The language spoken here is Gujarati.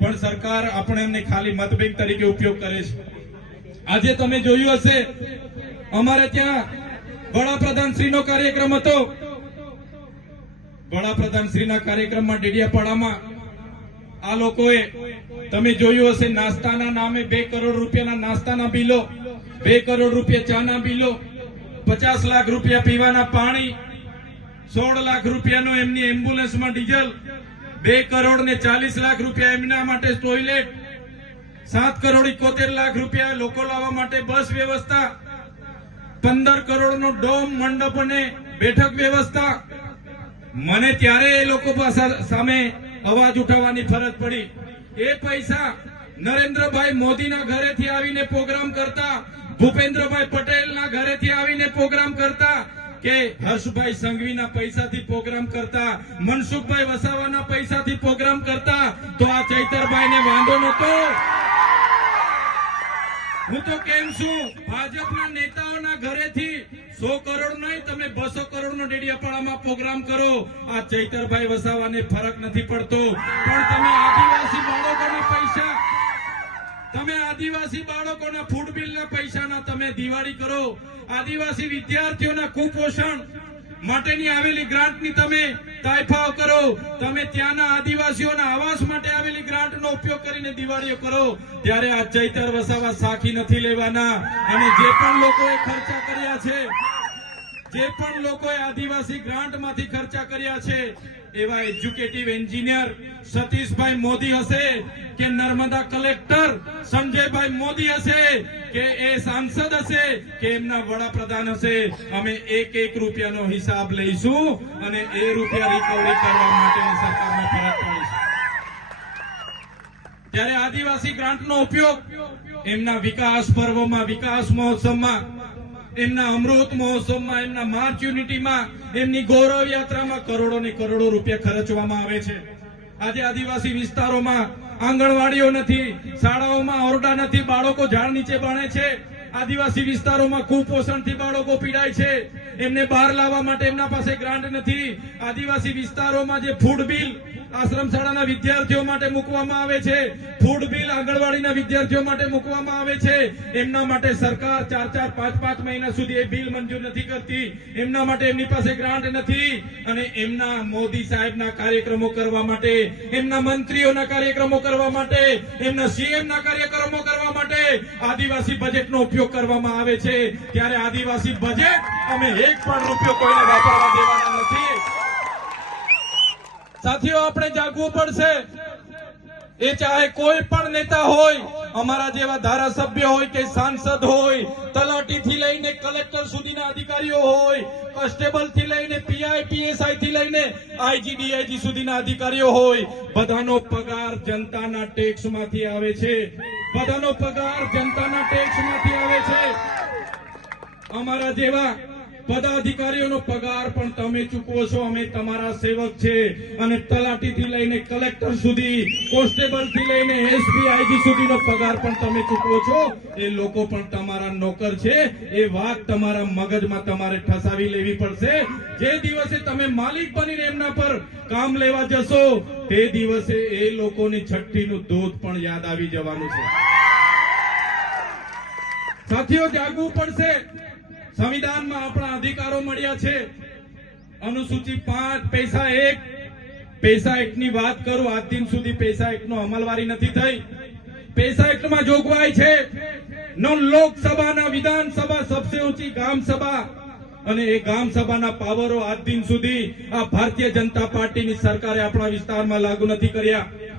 પણ સરકાર આપણે એમને ખાલી મત બેંક તરીકે ઉપયોગ કરે છે। આજે તમે જોયું હશે અમારે ત્યાં વડાપ્રધાન શ્રીનો કાર્યક્રમ હતો। વડાપ્રધાન શ્રીના કાર્યક્રમમાં ડેડિયાપાડામાં આ લોકોએ તમે જોયું હશે નાસ્તાના નામે 2 કરોડ રૂપિયાના નાસ્તાના બિલો, 2 કરોડ રૂપિયા ચાના બિલો, 50 લાખ રૂપિયા પીવાના પાણી, 16 લાખ રૂપિયાનો એમની એમ્બ્યુલન્સમાં ડીઝલ, 2 કરોડ ને 40 લાખ રૂપિયા એમના માટે ટોયલેટ, 7 કરોડ 71 લાખ રૂપિયા લોકો લાવવા માટે બસ વ્યવસ્થા, 15 કરોડનો ડોમ મંડપ અને બેઠક વ્યવસ્થા। મને ત્યારે એ લોકો સામે અવાજ ઉઠાવવાની ફરજ પડી। એ પૈસા નરેન્દ્રભાઈ મોદીના ઘરેથી આવીને પ્રોગ્રામ કરતા, ભૂપેન્દ્રભાઈ પટેલના ઘરેથી આવીને પ્રોગ્રામ કરતા, કે હર્ષભાઈ સંઘવીના પૈસાથી પ્રોગ્રામ કરતા, મનસુખભાઈ વસાવાના પૈસાથી પ્રોગ્રામ કરતા, તો આ ચૈતરભાઈને વાંધો નતો। હું તો કેમ છું, ભાજપના નેતાઓના ઘરેથી 100 કરોડ નહીં, તમે 200 કરોડનો ડેડિયાપાડામાં પ્રોગ્રામ કરો, આ ચૈતરભાઈ વસાવાને ફરક નથી પડતો। પણ તમે આદિવાસી બાળકોના પૈસા, તમે આદિવાસી બાળકોના ફૂડ બિલના પૈસાના તમે દિવાળી કરો, આદિવાસી વિદ્યાર્થીઓના કુપોષણ માટેની આવેલી ગ્રાન્ટની તમે તાયફાઓ કરો, તમે ત્યાંના આદિવાસીઓના આવાસ માટે આવેલી ગ્રાન્ટનો ઉપયોગ કરીને દિવાળીઓ કરો, ત્યારે આ ચૈતર વસાવા સાખી નથી લેવાના। અને જે પણ લોકોએ ખર્ચા કર્યા છે, જે પણ લોકોએ આદિવાસી ગ્રાન્ટમાંથી ખર્ચા કર્યા છે, એવા એજ્યુકેટિવ એન્જિનિયર સતીશભાઈ મોદી હશે, કે નર્મદા કલેક્ટર સંજયભાઈ મોદી હશે, કે એ સાંસદ હશે, કે એમના વડાપ્રધાન હશે, અમે 1 રૂપિયાનો હિસાબ લઈશું અને એ રૂપિયા રિકવરી કરવા માટે સરકારને ફરજ પડીશું। ત્યારે આદિવાસી ગ્રાન્ટનો ઉપયોગ એમના વિકાસ પર્વમાં, વિકાસ મહોત્સવમાં, એમના અમૃત મહોત્સવમાં, એમના માર્ચ યુનિટીમાં, એમની ગૌરવ યાત્રામાં કરોડો ને કરોડો રૂપિયા ખર્ચવામાં આવે છે। આજે આદિવાસી વિસ્તારોમાં આંગણવાડીઓ નથી, શાળાઓમાં ઓરડા નથી, બાળકો ઝાડ નીચે ભણે છે। આદિવાસી વિસ્તારોમાં કુપોષણથી બાળકો પીડાય છે, એમને બહાર લાવવા માટે એમના પાસે ગ્રાન્ટ નથી। આદિવાસી વિસ્તારોમાં જે ફૂડ બિલ આશ્રમ શાળાના વિદ્યાર્થીઓ માટે મૂકવામાં આવે છે, ફૂડ બિલ આંગણવાડીના વિદ્યાર્થીઓ માટે મૂકવામાં આવે છે, એમના માટે સરકાર 4-4, 5-5 મહિના સુધી એ બિલ મંજૂર નથી કરતી, એમના માટે એમની પાસે ગ્રાન્ટ નથી। અને એમના મોદી સાહેબના કાર્યક્રમો કરવા માટે, એમના મંત્રીઓના કાર્યક્રમો કરવા માટે, એમના સીએમના કાર્યક્રમો કરવા માટે આદિવાસી બજેટનો ઉપયોગ કરવામાં આવે છે। ત્યારે આદિવાસી બજેટ અમે 1 પણ રૂપિયો કોઈને વાપરવા દેવાના નથી। સાથીઓ, આપણે જાગવું પડશે। એ ચાહે કોઈ પણ નેતા હોય, અમારા જેવા ધારાસભ્ય હોય કે સાંસદ હોય, તલાટીથી લઈને કલેક્ટર સુધીના અધિકારીઓ હોય, કોન્સ્ટેબલ થી લઈને પીઆઈ પીએસઆઈ થી લઈને આઈજી ડીઆઈજી સુધીના અધિકારીઓ હોય, બધાનો પગાર જનતાના ટેક્સમાંથી આવે છે। બધાનો પગાર જનતાના ટેક્સમાંથી આવે છે। અમારા જેવા પદાધિકારીઓનો પગાર પણ તમે ચૂકવો છો, અમે તમારા સેવક છે। અને તલાટીથી લઈને કલેક્ટર સુધી, કોન્સ્ટેબલથી લઈને એસપી આઈજી સુધીનો પગાર પણ તમે ચૂકવો છો। એ લોકો પણ તમારા નોકર છે। એ વાત તમારા મગજમાં તમારે ઠસાવી લેવી પડશે। જે દિવસે તમે માલિક બનીને એમના પર કામ લેવા જશો, તે દિવસે એ લોકોની છઠ્ઠીનું દૂધ પણ યાદ આવી જવાનું છે। સાથીઓ, જાગવું પડશે। સંવિધાનમાં આપણા અધિકારો મળ્યા છે। અનુસૂચિ 5 પૈસા એકની વાત કરું, આજ દિન સુધી પૈસા એકનો અમલવારી નથી થઈ। પૈસા એકમાં જોગવાઈ છે લોકસભાના વિધાનસભા સબસે ઊંચી ગામ સભા, અને એ ગામ સભાના પાવરો આજ દિન સુધી આ ભારતીય જનતા પાર્ટીની સરકારે આપણા વિસ્તારમાં લાગુ નથી કર્યા।